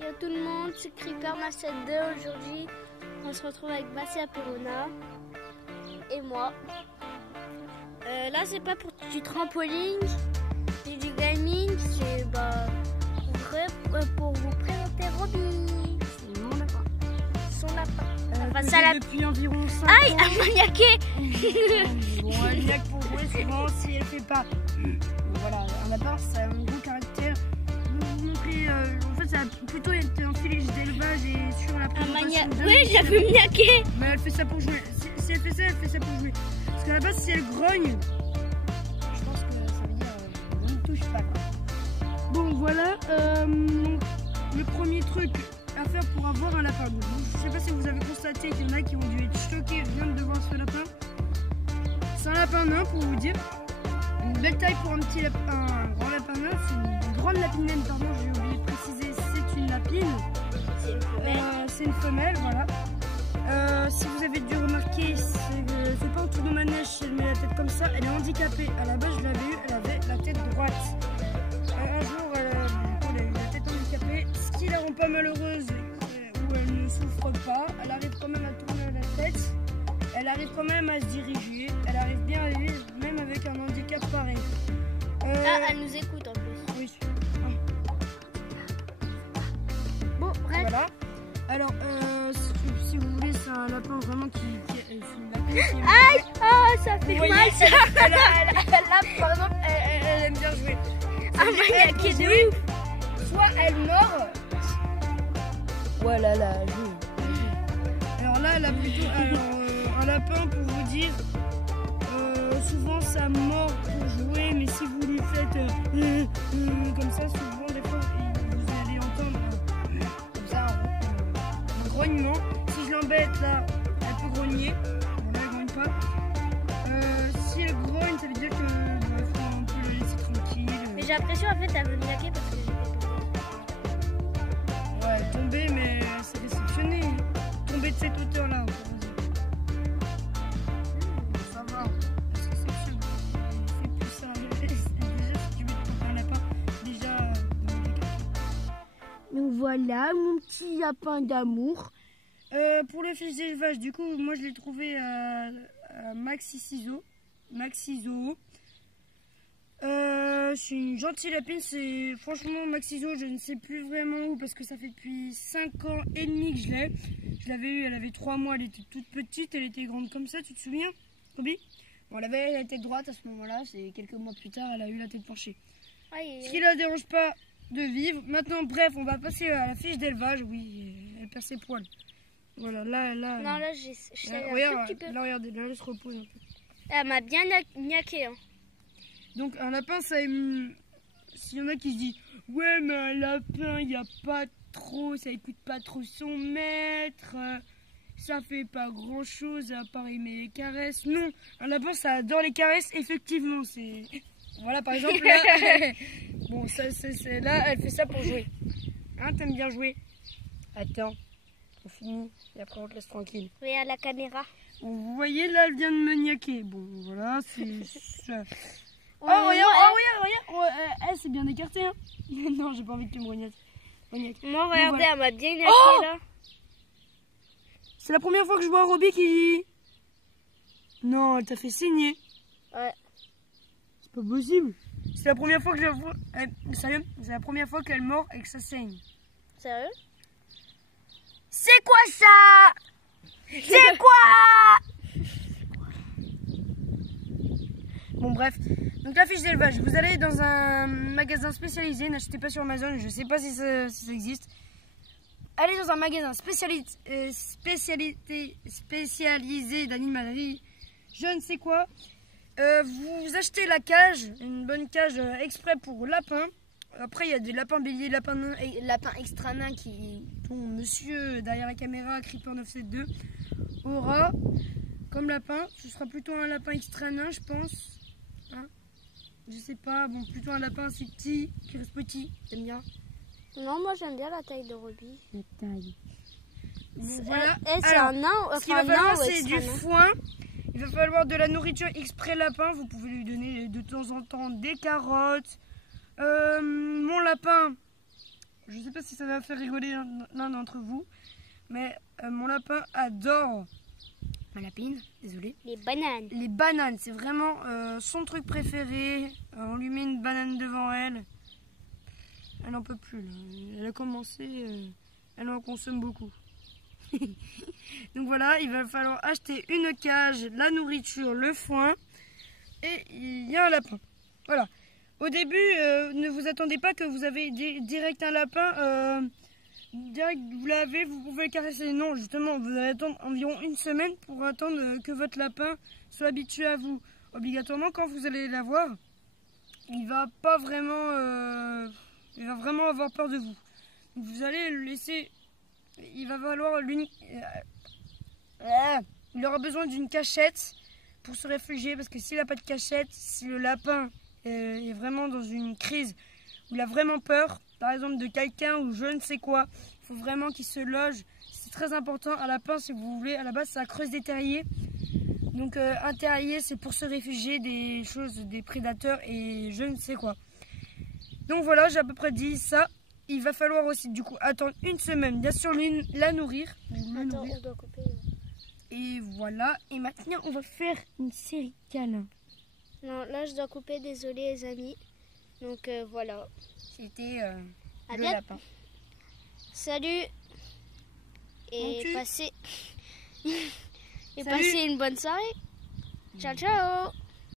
Yo tout le monde, c'est Creeper Master 2. Aujourd'hui, on se retrouve avec Bassia Perona et moi. Là, c'est pas pour du trampoline, c'est du gaming, c'est pour vous présenter Roby. C'est mon lapin. Son lapin. Depuis environ 5 ans. Aïe, un maniaqué. Bon, elle y a que pour jouer souvent si elle fait pas. Voilà, un lapin, ça a un gros caractère. Vous montrez, en fait, ça a plutôt été un filet d'élevage et sur la présentation. Oui, j'avais maniaqué. Mais elle fait ça pour jouer. Si elle fait ça, elle fait ça pour jouer. Parce qu'à la base, si elle grogne, je pense que ça veut dire on ne touche pas. Quoi. Bon, voilà. Le premier truc à faire pour avoir un lapin. Donc, je ne sais pas si vous avez constaté qu'il y en a qui ont dû être choqués rien de voir ce lapin. C'est un lapin nain pour vous dire. Une belle taille pour un petit lapin, un grand lapin nain. C'est une grande lapinelle, pardon, j'ai oublié de préciser, c'est une lapine. C'est une femelle, voilà. Si vous avez dû remarquer, c'est pas autour de ma neige, elle met la tête comme ça, elle est handicapée. À la base, je l'avais eu, elle avait la tête droite. Un jour, elle a eu la tête handicapée, ce qui la rend pas malheureuse, où elle ne souffre pas. Elle arrive quand même à tourner la tête, elle arrive quand même à se diriger, elle arrive bien à vivre, même avec un handicap pareil. Elle nous écoute en plus. Oui. Bon, bref. Voilà. Alors, si vous voulez, c'est un lapin vraiment qui aïe! Oh, ça fait mal ça! Par exemple, elle aime bien jouer. Un maniaqué de ouf! Soit elle mord. Voilà, là, joue. Alors là, elle a plutôt un lapin pour vous dire. Souvent, ça mord pour jouer, mais si vous lui faites comme ça, souvent, des fois, vous allez entendre comme ça un grognement. Si je l'embête là, elle peut grogner. Bon, là, elle grogne pas. Si elle grogne, ça veut dire que on peut la laisser tranquille. Mais j'ai l'impression en fait elle veut maniaquer parce que j'étais Ouais, tomber, mais c'est déceptionné. Tomber de cette hauteur là, on peut vous dire. Ça va, c'est déception. C'est plus ça. Déjà, si tu veux te prendre un lapin, déjà, donc voilà mon petit lapin d'amour. pour le fiche d'élevage, du coup, moi je l'ai trouvé à Maxi-Zoo. C'est une gentille lapine, c'est franchement Maxi-Zoo, je ne sais plus vraiment où parce que ça fait depuis 5 ans et demi que je l'ai. Je l'avais eue, elle avait 3 mois, elle était toute petite, elle était grande comme ça, tu te souviens, Roby? Bon, elle avait la tête droite à ce moment-là, c'est quelques mois plus tard, elle a eu la tête penchée. Ce qui ne la dérange pas de vivre. Maintenant, bref, on va passer à la fiche d'élevage. Oui, elle perd ses poils. Voilà, là. Non, là, regarde, là, regardez, là, elle se repose un peu. Elle m'a bien niaqué. Hein. Donc, un lapin, ça. S'il y en a qui se disent, ouais, mais un lapin, il n'y a pas trop, ça écoute pas trop son maître, ça fait pas grand chose à part aimer les caresses. Non, un lapin, ça adore les caresses, effectivement. C'est. Voilà, par exemple, là. Bon, c'est là, elle fait ça pour jouer. Hein, t'aimes bien jouer? Attends. On finit et après on te laisse tranquille. Regarde la caméra. Vous voyez là, elle vient de me niaquer. Bon, voilà, c'est ça. Oh, Ouais, regarde. Elle s'est bien écartée. Hein. Non, j'ai pas envie que tu me reniaques. Moi, regardez, voilà. elle m'a bien niaqué là. C'est la première fois que je vois Roby qui. Non, elle t'a fait signer. Ouais. C'est pas possible. C'est la première fois que je la vois. Sérieux, c'est la première fois qu'elle mord et que ça saigne. Sérieux? C'est quoi ça? C'est quoi? Bon bref, donc la fiche d'élevage, vous allez dans un magasin spécialisé, n'achetez pas sur Amazon, je sais pas si ça existe. Allez dans un magasin spécialisé d'animalerie, je ne sais quoi. Vous achetez la cage, une bonne cage exprès pour lapins. Après, il y a des lapins béliers, lapins nains et lapins extra nains dont monsieur derrière la caméra, Creeper 972, aura comme lapin. Ce sera plutôt un lapin extra nain, je pense. Hein, je sais pas, bon, plutôt un lapin assez petit, qui reste petit. T'aimes bien? Non, moi j'aime bien la taille de Roby. La taille. Voilà. C'est un nain. Ce qu'il va falloir, c'est du foin. Il va falloir de la nourriture exprès lapin. Vous pouvez lui donner de temps en temps des carottes. Mon lapin, je sais pas si ça va faire rigoler l'un d'entre vous, mais mon lapin adore ma lapine, désolé. Les bananes. Les bananes, c'est vraiment son truc préféré. On lui met une banane devant elle. Elle n'en peut plus, là. Elle a commencé, elle en consomme beaucoup. Donc voilà, il va falloir acheter une cage, la nourriture, le foin et il y a un lapin. Voilà. Au début, ne vous attendez pas que vous avez direct un lapin. Direct, vous l'avez, vous pouvez le caresser. Non, justement, vous allez attendre environ une semaine pour attendre que votre lapin soit habitué à vous. Obligatoirement, quand vous allez l'avoir, il va pas vraiment, il va vraiment avoir peur de vous. Donc vous allez le laisser. Il va falloir il aura besoin d'une cachette pour se réfugier, parce que s'il n'a pas de cachette, si le lapin est vraiment dans une crise où il a vraiment peur, par exemple de quelqu'un ou je ne sais quoi, il faut vraiment qu'il se loge. C'est très important. Un lapin, si vous voulez, à la base ça creuse des terriers. Donc un terrier, c'est pour se réfugier des choses, des prédateurs et je ne sais quoi. Donc voilà, j'ai à peu près dit ça. Il va falloir aussi du coup attendre une semaine, bien sûr la nourrir. Attends, on doit couper. Et voilà, et maintenant on va faire une série câlin. Non, là je dois couper, désolé les amis. Donc voilà. C'était À le bientôt. lapin. Salut. Et Mon cul. passez Salut. une bonne soirée. Ciao ciao.